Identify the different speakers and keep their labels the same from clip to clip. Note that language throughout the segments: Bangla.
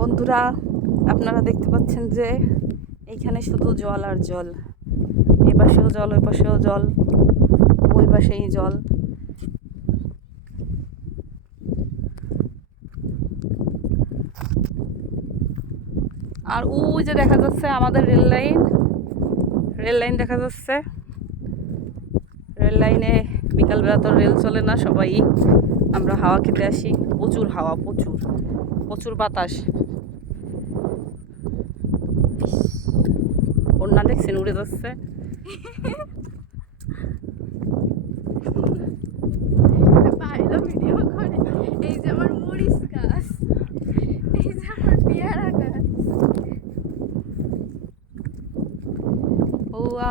Speaker 1: বন্ধুরা, আপনারা দেখতে পাচ্ছেন যে এইখানে শুধু জল আর জল। এ পাশেও জল, ওই পাশেও জল, ওই পাশেই জল। আর ওই যে দেখা যাচ্ছে আমাদের রেল লাইন রেল লাইন দেখা যাচ্ছে। রেল লাইনে বিকালবেলা তো রেল চলে না, সবাই আমরা হাওয়া খেতে আসি। প্রচুর হাওয়া, প্রচুর। প্রচুর বাতাস। ওড়না দেখছেন উড়ে যাচ্ছে।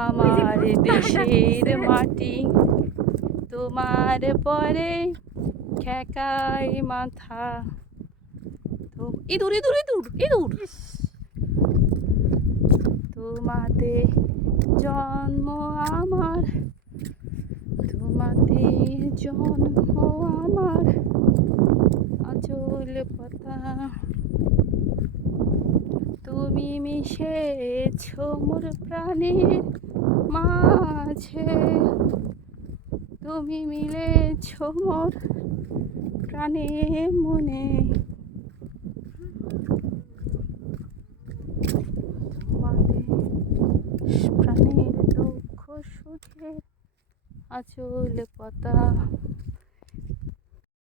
Speaker 2: আমার
Speaker 1: দেশের মাটি তোমার পরে ঠেকাই মাথা। ইঁদুর ইঁদুর ইঁদুর ইঁদুর। তোমাতে জন্ম আমার, তোমাতে জন্ম আমার। আচল পাতা তুমি মিশেছ মোর প্রাণের মাঝে। তুমি মিলেছ মোর প্রাণে মনে। সুখে আচল পাতা।